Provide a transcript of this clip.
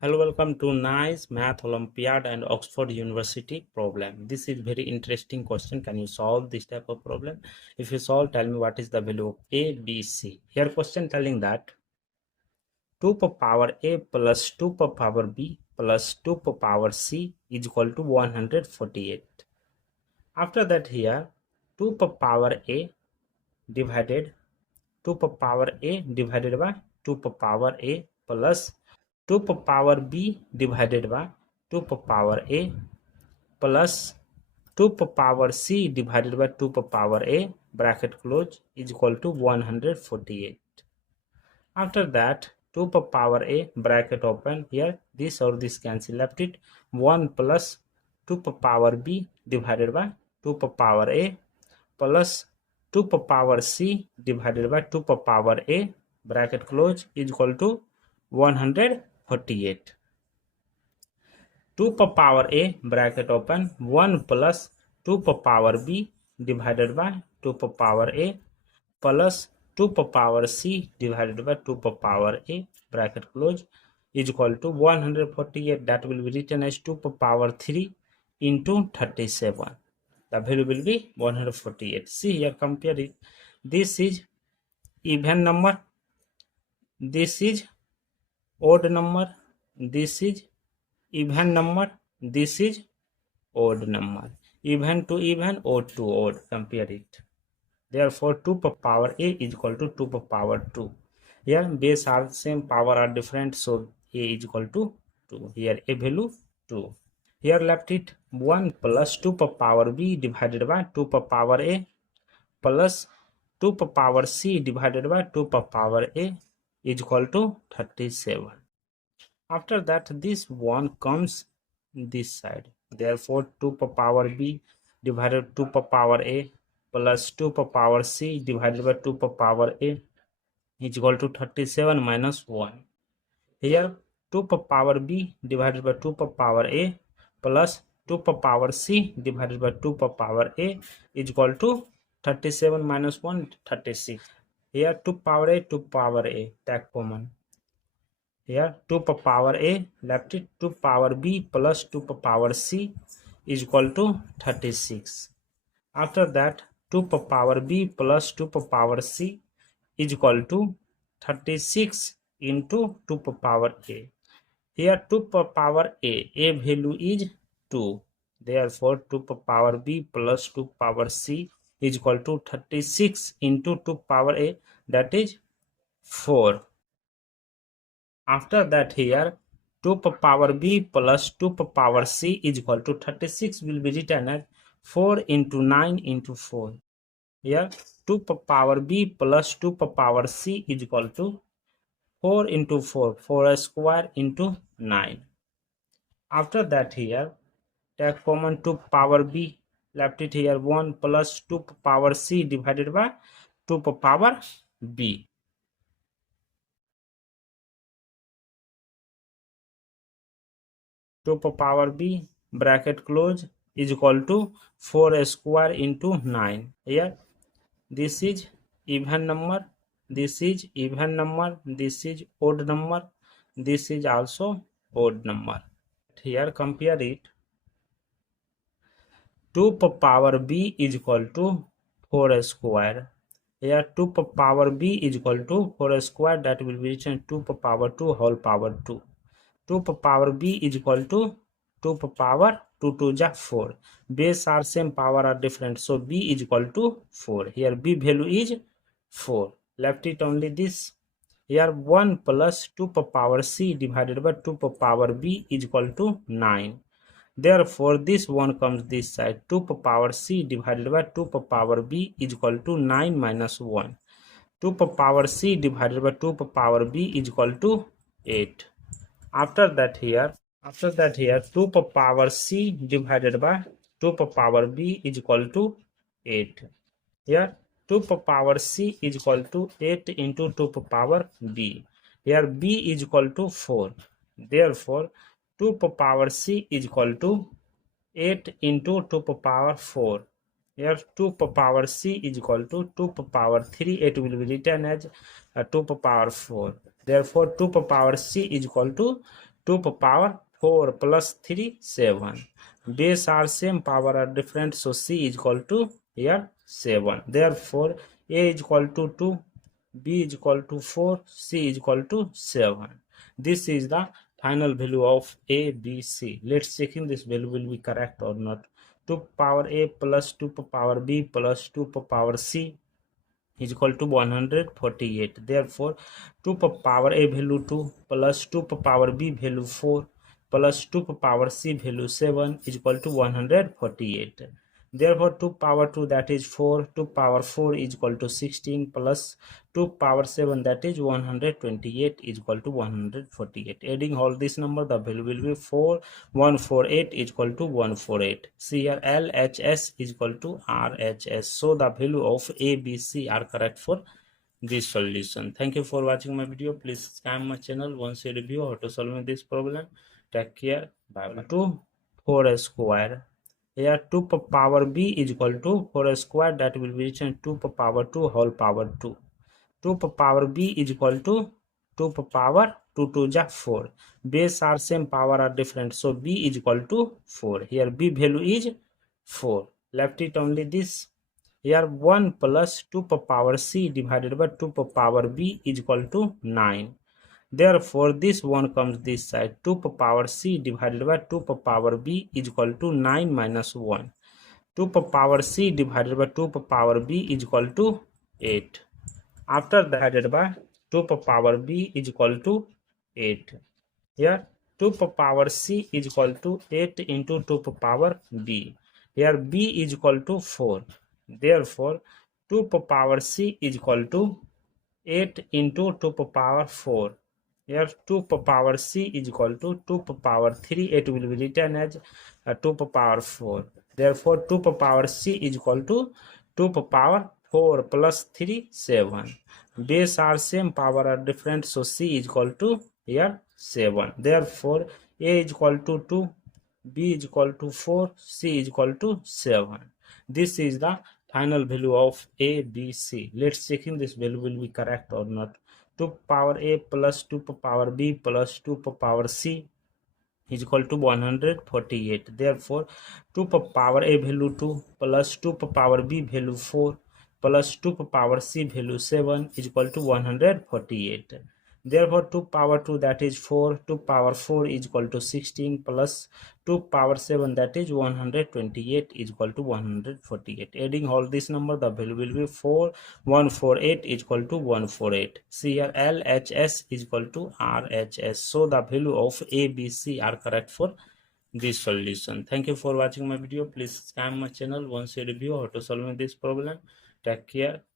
Hello, welcome to Nice Math Olympiad and Oxford University problem. This is very interesting question. Can you solve this type of problem? If you solve, tell me what is the value of A, B, C. Here question telling that 2 power A plus 2 power B plus 2 power C is equal to 148. After that here 2 power A divided 2 power A divided by 2 power A plus 2 power B divided by 2 power A plus 2 power C divided by 2 power A bracket close is equal to 148. After that 2 power A bracket open, here this or this cancel, left it 1 plus 2 power B divided by 2 power A plus 2 power C divided by 2 power A bracket close is equal to 148. 2 power A bracket open 1 plus 2 power B divided by 2 power A plus 2 power C divided by 2 power A bracket close is equal to 148. That will be written as 2 power 3 into 37. The value will be 148. See here, compare it. This is even number, this is odd number, this is even number, this is odd number. Even to even, odd to odd. Compare it. Therefore 2 power A is equal to 2 power 2. Here base are same, power are different, so A is equal to 2. Here A value 2. Here left it 1 plus 2 power B divided by 2 power A plus 2 power C divided by 2 power A is equal to 37. After that this one comes this side. Therefore 2 power B divided 2 power A plus 2 power C divided by 2 power A is equal to 37 minus 1. Here 2 power B divided by 2 power A plus 2 power C divided by 2 power A is equal to 37 minus 1, 36. Here 2 power A, 2 power A, take common. Here 2 power A, left it 2 power B plus 2 power C is equal to 36. After that 2 power B plus 2 power C is equal to 36 into 2 power A. Here 2 power A value is 2. Therefore 2 power B plus 2 power C is equal to 36 into 2 power A, that is 4. After that here 2 power B plus 2 power C is equal to 36 will be written as 4 into 9 into 4. Here 2 power B plus 2 power C is equal to 4 into 4, 4 square into 9. After that here take common 2 power B, left it here 1 plus 2 power C divided by 2 power B. To power B bracket close is equal to 4 square into 9. Here this is even number, this is even number, this is odd number, this is also odd number. Here compare it. 2 power B is equal to 4 square. Here 2 power B is equal to 4 square, that will be written 2 power 2 whole power 2. 2 power B is equal to 2 power 2 to the 4. Base are same, power are different, so B is equal to 4. Here B value is 4. Left it only this. Here 1 plus 2 power C divided by 2 power B is equal to 9. Therefore this one comes this side. 2 power C divided by 2 power B is equal to 9 minus 1. 2 power C divided by 2 power B is equal to 8. After that here 2 power C divided by 2 power B is equal to 8. Here 2 power C is equal to 8 into 2 power B. Here B is equal to 4. Therefore 2 power C is equal to 8 into 2 power 4. Here 2 power C is equal to 2 power 3. It will be written as 2 power 4. Therefore 2 power C is equal to 2 power 4 plus 3 7. Base are same, power are different, so C is equal to here 7. Therefore A is equal to 2, B is equal to 4, C is equal to 7. This is the final value of A, B, C. Let's check in this value will be correct or not. 2 power A plus 2 power B plus 2 power C is equal to 148. Therefore 2 power A value 2 plus 2 power B value 4 plus 2 power C value 7 is equal to 148. Therefore 2 power 2, that is 4, 2 power 4 is equal to 16 plus 2 power 7, that is 128 is equal to 148. Adding all this number, the value will be 4148 is equal to 148. See here, LHS is equal to RHS. So the value of A, B, C are correct for this solution. Thank you for watching my video. Please subscribe my channel. Once a review how to solve this problem. Take care. Bye bye. 2 4 square. Here 2 power B is equal to 4 square, that will be written 2 power 2 whole power 2. 2 power B is equal to 2 power 2 to ja 4. Base are same, power are different, so B is equal to 4. Here B value is 4. Left it only this. Here 1 plus 2 power C divided by 2 power B is equal to 9. Therefore this one comes this side. 2 power C divided by 2 power B is equal to 9 minus 1. 2 power C divided by 2 power B is equal to 8. After divided by 2 power B is equal to 8. Here 2 power C is equal to 8 into 2 power B. Here B is equal to 4. Therefore 2 power C is equal to 8 into 2 power 4. Here 2 power C is equal to 2 power 3. It will be written as 2 power 4. Therefore 2 power C is equal to 2 power 4 plus 3 7. Base are same, power are different, so C is equal to here 7. Therefore A is equal to 2, B is equal to 4, C is equal to 7. This is the final value of A, B, C. Let's check in this value will be correct or not. 2 power A plus 2 power B plus 2 power C is equal to 148. Therefore 2 power A value 2 plus 2 power B value 4 plus 2 power C value 7 is equal to 148. Therefore 2 power 2, that is 4, 2 power 4 is equal to 16 plus 2 power 7, that is 128 is equal to 148. Adding all this number, the value will be 4148 is equal to 148. See here, LHS is equal to RHS. So the value of A, B, C are correct for this solution. Thank you for watching my video. Please subscribe my channel. Once a review how to solve this problem. Take care.